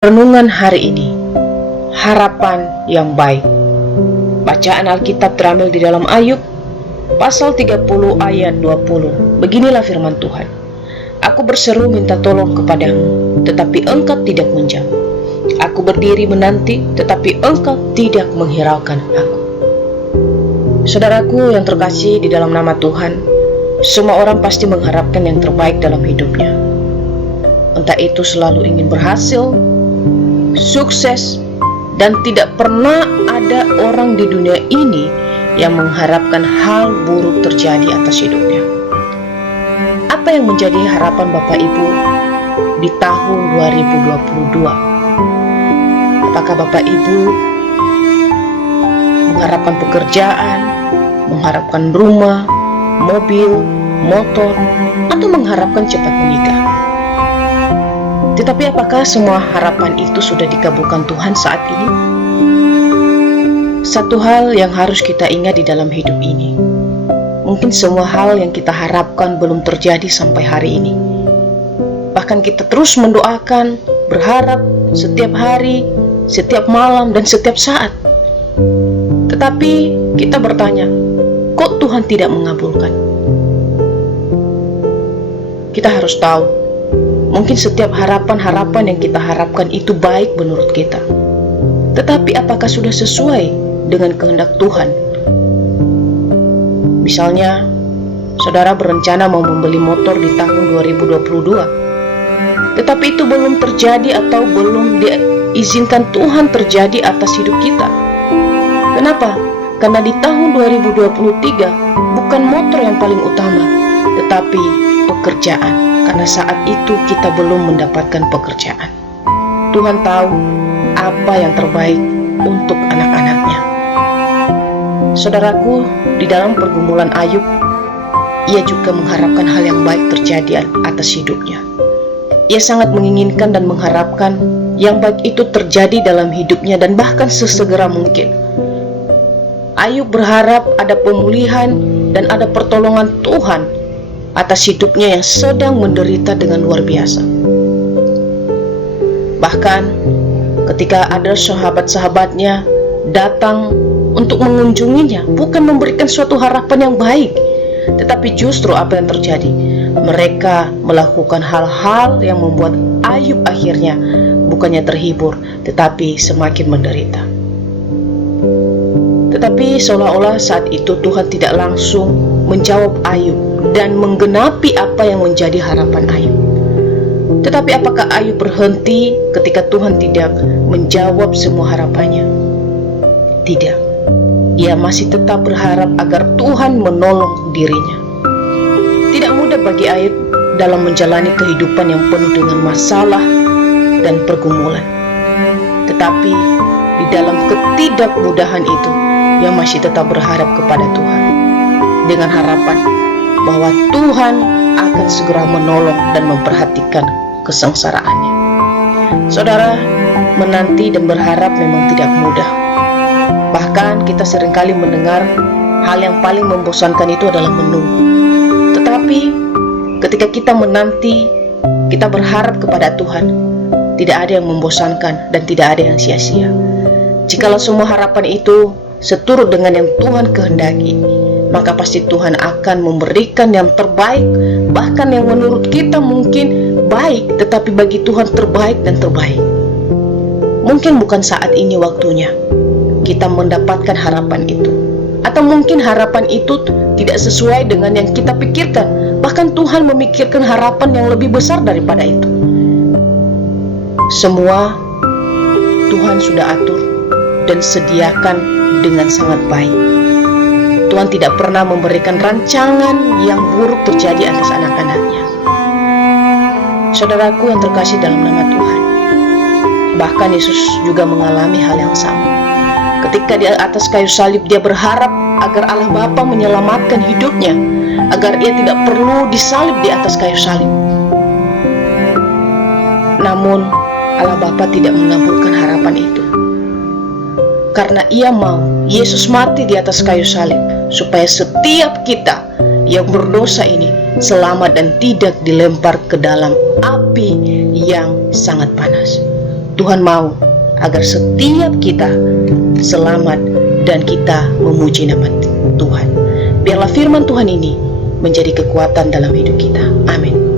Renungan hari ini, harapan yang baik. Bacaan Alkitab terambil di dalam Ayub, pasal 30 ayat 20. Beginilah firman Tuhan. Aku berseru minta tolong kepadamu, tetapi engkau tidak menjawab. Aku berdiri menanti, tetapi engkau tidak menghiraukan aku. Saudaraku yang terkasih di dalam nama Tuhan, semua orang pasti mengharapkan yang terbaik dalam hidupnya. Entah itu selalu ingin berhasil, sukses, dan tidak pernah ada orang di dunia ini yang mengharapkan hal buruk terjadi atas hidupnya. Apa yang menjadi harapan Bapak Ibu di tahun 2022? Apakah Bapak Ibu mengharapkan pekerjaan, mengharapkan rumah, mobil, motor, atau mengharapkan cepat menikah? Tetapi apakah semua harapan itu sudah dikabulkan Tuhan saat ini? Satu hal yang harus kita ingat di dalam hidup ini, mungkin semua hal yang kita harapkan belum terjadi sampai hari ini. Bahkan kita terus mendoakan, berharap setiap hari, setiap malam, dan setiap saat. Tetapi kita bertanya, kok Tuhan tidak mengabulkan? Kita harus tahu, mungkin setiap harapan-harapan yang kita harapkan itu baik menurut kita. Tetapi apakah sudah sesuai dengan kehendak Tuhan? Misalnya, saudara berencana mau membeli motor di tahun 2022. Tetapi itu belum terjadi atau belum diizinkan Tuhan terjadi atas hidup kita. Kenapa? Karena di tahun 2023 bukan motor yang paling utama, tetapi pekerjaan. Karena saat itu kita belum mendapatkan pekerjaan. Tuhan tahu apa yang terbaik untuk anak-anaknya. Saudaraku, di dalam pergumulan Ayub, ia juga mengharapkan hal yang baik terjadi atas hidupnya. Ia sangat menginginkan dan mengharapkan yang baik itu terjadi dalam hidupnya dan bahkan sesegera mungkin. Ayub berharap ada pemulihan dan ada pertolongan Tuhan atas hidupnya yang sedang menderita dengan luar biasa. Bahkan ketika ada sahabat-sahabatnya datang untuk mengunjunginya, bukan memberikan suatu harapan yang baik, tetapi justru apa yang terjadi? Mereka melakukan hal-hal yang membuat Ayub akhirnya bukannya terhibur, tetapi semakin menderita. Tetapi seolah-olah saat itu Tuhan tidak langsung menjawab Ayub dan menggenapi apa yang menjadi harapan Ayub. Tetapi apakah Ayub berhenti ketika Tuhan tidak menjawab semua harapannya? Tidak. Ia masih tetap berharap agar Tuhan menolong dirinya. Tidak mudah bagi Ayub dalam menjalani kehidupan yang penuh dengan masalah dan pergumulan. Tetapi di dalam ketidakmudahan itu, ia masih tetap berharap kepada Tuhan dengan harapan bahwa Tuhan akan segera menolong dan memperhatikan kesengsaraannya. Saudara, menanti dan berharap memang tidak mudah. Bahkan kita seringkali mendengar hal yang paling membosankan itu adalah menunggu. Tetapi ketika kita menanti, kita berharap kepada Tuhan, tidak ada yang membosankan dan tidak ada yang sia-sia. Jikalau semua harapan itu seturut dengan yang Tuhan kehendaki, maka pasti Tuhan akan memberikan yang terbaik, bahkan yang menurut kita mungkin baik, tetapi bagi Tuhan terbaik dan terbaik. Mungkin bukan saat ini waktunya kita mendapatkan harapan itu, atau mungkin harapan itu tidak sesuai dengan yang kita pikirkan, bahkan Tuhan memikirkan harapan yang lebih besar daripada itu. Semua Tuhan sudah atur dan sediakan dengan sangat baik. Tuhan tidak pernah memberikan rancangan yang buruk terjadi atas anak-anaknya. Saudaraku yang terkasih dalam nama Tuhan, bahkan Yesus juga mengalami hal yang sama. Ketika di atas kayu salib, dia berharap agar Allah Bapa menyelamatkan hidupnya, agar ia tidak perlu disalib di atas kayu salib. Namun Allah Bapa tidak mengabulkan harapan itu, karena ia mau Yesus mati di atas kayu salib supaya setiap kita yang berdosa ini selamat dan tidak dilempar ke dalam api yang sangat panas. Tuhan mau agar setiap kita selamat dan kita memuji nama Tuhan. Biarlah firman Tuhan ini menjadi kekuatan dalam hidup kita. Amin.